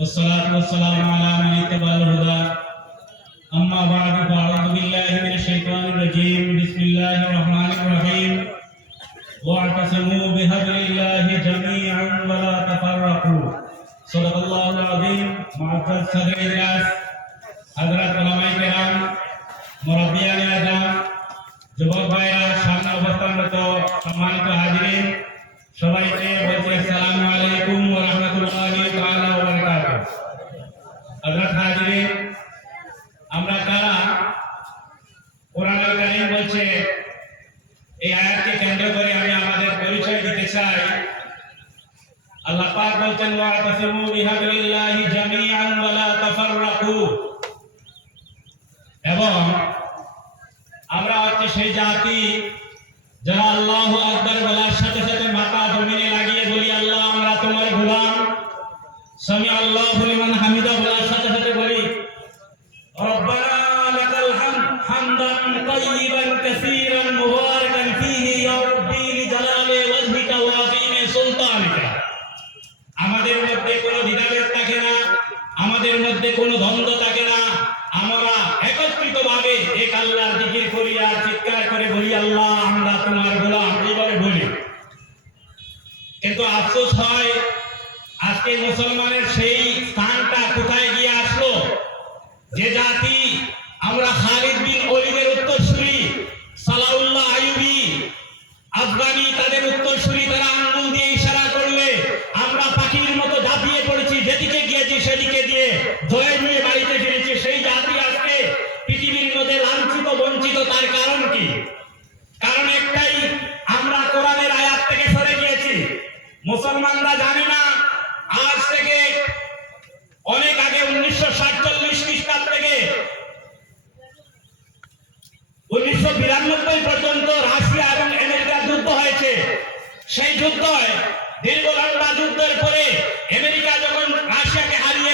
والصلاة والسلام على من اتبع الهدى أما بعد فأعوذ بالله من الشيطان الرجيم بسم الله الرحمن الرحيم واعتصموا بحبل الله جميعا ولا تفرقوا صدق الله العظيم معزز صدر الناس حضرات علماء کرام মুরব্বিয়ানে আজম যুবক ভাইরা সামনে অবস্থানরত সম্মানিত হাজিরিন সবাইকে কোরআনুল বলছে, এই আয়াতকে কেন্দ্র করে আমি আমাদের পরিচয় দিতে চাই। আল্লাহ পাক বলছেন, ওয়া তাসিমু বিহাবিলিল্লাহি জামিআন ওয়া লা তাফাররাকু। এবং আমরা হচ্ছে সেই জাতি যারা আল্লাহ আকবর বলার সাথে সাথে মাথা জমিনে লাগিয়ে বলি, আল্লাহ, আমরা তোমার গোলাম। স্বামী আল্লাহ আল্লাহ আমরা তোমার গোলাম এইভাবে বলি। কিন্তু আফসোস হয়, আজকে মুসলমানের সেই স্থানটা কোথায় গিয়ে আসলো? যে জাতি আমরা খালিদ বিন ওলিদের সেই যুদ্ধ দীর্ঘ লম্বা যুদ্ধের পরে আমেরিকা যখন রাশিয়াকে হারিয়ে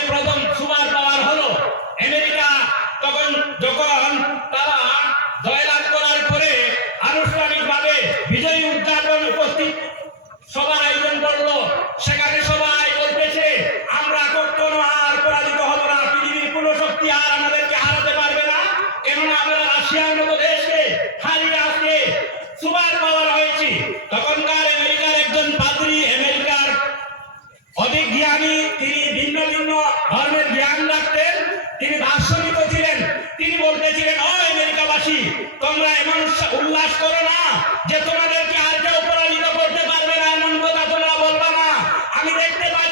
জ্ঞান রাখতেন, তিনি দার্শনিক ছিলেন, তিনি বলতেছিলেন ও আমেরিকাবাসী, তোমরা এমন উল্লাস করো না যে তোমাদেরকে আর কেউ পরাজিত করতে পারবে না, এমন কথা তোমরা বলবা না। আমি দেখতে পাচ্ছি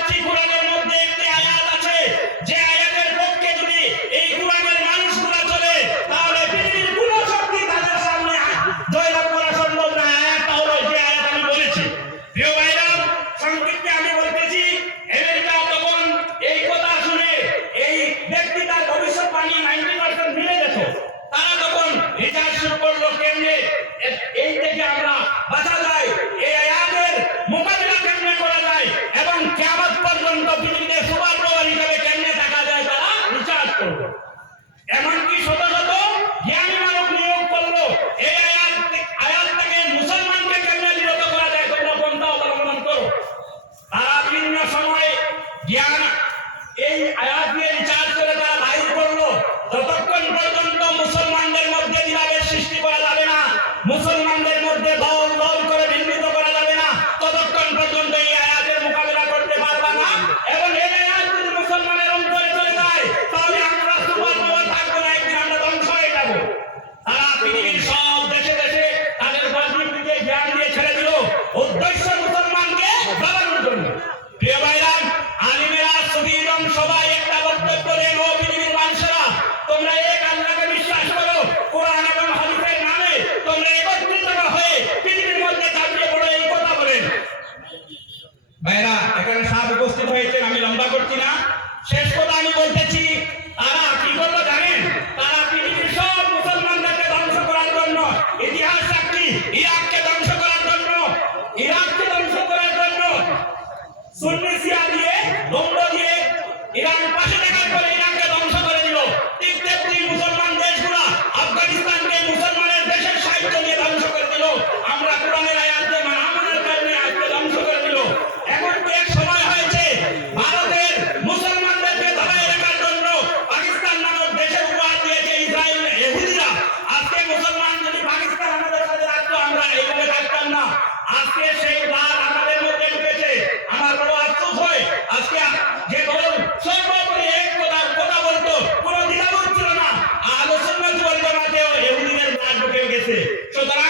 আয়াতের মোকাবিলা করতে পারবে না। এবং মুসলমানের অন্তরে চলে তাহলে আমরা সুপার পাওয়ার থাকব না, একদিন আমরা সব দেশে দেশে তাদের রাজনীতিকে জ্ঞান দিয়ে ছেড়ে দিল। উদ্দেশ্য আজকে সেই বার আমাদের মধ্যে ঢুকেছে আমার বড় আফসোস হয়, আজকে যে দল সর্বোপরি এক কথার কথা বলতো, কোনো দ্বিধাবোধ ছিল না। আলোচনা জীবন জমাতেও এহুদিনের গান ঢুকে গেছে। সুতরাং